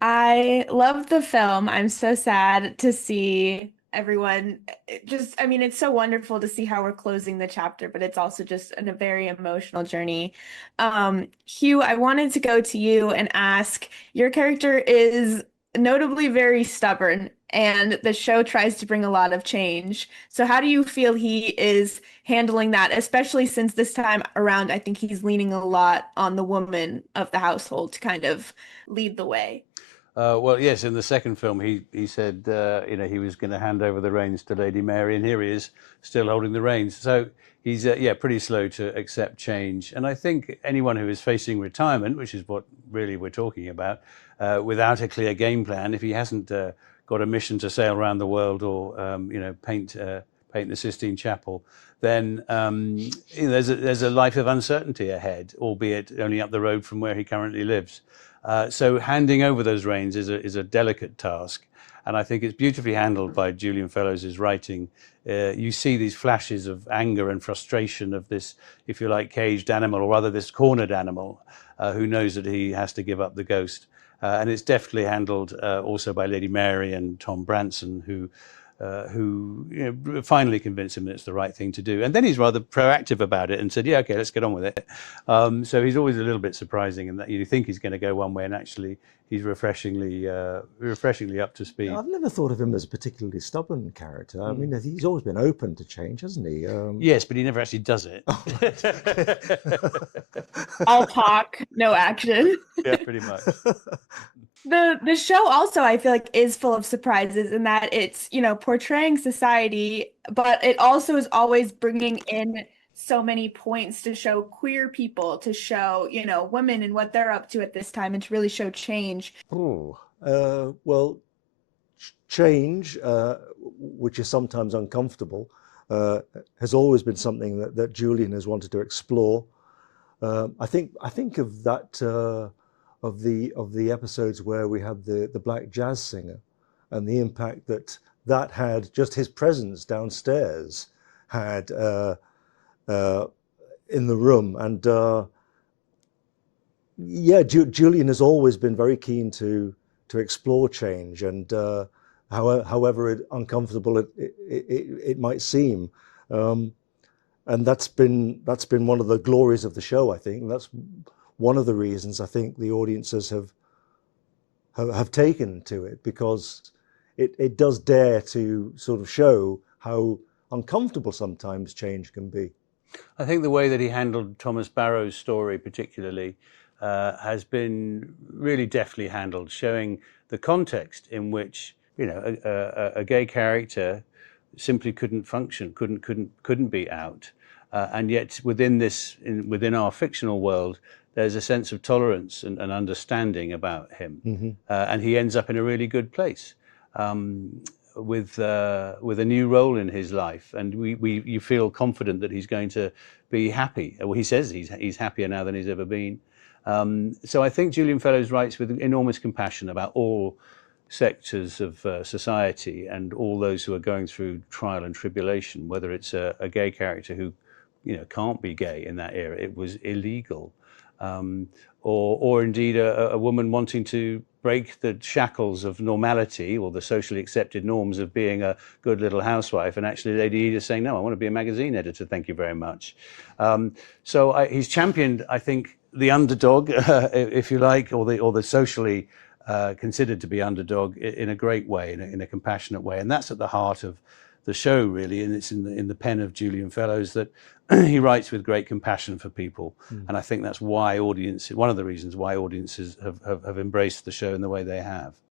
I love the film. I'm so sad to see everyone I mean, it's so wonderful to see how we're closing the chapter, but it's also just a very emotional journey. Hugh, I wanted to go to you and ask, your character is notably very stubborn, and the show tries to bring a lot of change. So how do you feel he is handling that, especially since this time around, I think he's leaning a lot on the woman of the household to kind of lead the way? Well, yes, in the second film, he said he was going to hand over the reins to Lady Mary, and here he is still holding the reins. So he's yeah pretty slow to accept change. And I think anyone who is facing retirement, which is what really we're talking about, without a clear game plan, if he hasn't got a mission to sail around the world or paint the Sistine Chapel, then there's a life of uncertainty ahead, albeit only up the road from where he currently lives. So handing over those reins is a delicate task, and I think it's beautifully handled by Julian Fellowes' writing. You see these flashes of anger and frustration of this, if you like, caged animal, or rather this cornered animal, who knows that he has to give up the ghost. And it's deftly handled also by Lady Mary and Tom Branson, who finally convinced him that it's the right thing to do. And then he's rather proactive about it and said, yeah, okay, let's get on with it. So he's always a little bit surprising in that you think he's going to go one way and actually he's refreshingly up to speed. I've never thought of him as a particularly stubborn character. I mean, he's always been open to change, hasn't he? Yes, but he never actually does it. All talk, no action. Yeah, pretty much. The show also, I feel like, is full of surprises in that it's, portraying society, but it also is always bringing in so many points to show queer people, to show, women and what they're up to at this time, and to really show change. Oh, well, change, which is sometimes uncomfortable, has always been something that Julian has wanted to explore. I think of that. Of the episodes where we had the black jazz singer, and the impact that had, just his presence downstairs had in the room. And yeah, Julian has always been very keen to explore change, and however uncomfortable it might seem. And that's been one of the glories of the show, I think. And that's one of the reasons I think the audiences have taken to it, because it does dare to sort of show how uncomfortable sometimes change can be. I think the way that he handled Thomas Barrow's story particularly has been really deftly handled, showing the context in which a gay character simply couldn't function, couldn't be out, and yet within our fictional world, there's a sense of tolerance and understanding about him, and he ends up in a really good place with a new role in his life, and you feel confident that he's going to be happy. Well, he says he's happier now than he's ever been. So I think Julian Fellowes writes with enormous compassion about all sectors of society and all those who are going through trial and tribulation, whether it's a gay character who can't be gay in that era, it was illegal. Or indeed a woman wanting to break the shackles of normality or the socially accepted norms of being a good little housewife, and actually Lady Edith saying, no, I want to be a magazine editor, thank you very much. So he's championed, I think, the underdog, if you like, or the socially considered to be underdog in a great way, in a compassionate way. And that's at the heart of the show, really, and it's in the pen of Julian Fellowes that he writes with great compassion for people. And I think that's why one of the reasons why audiences have embraced the show in the way they have.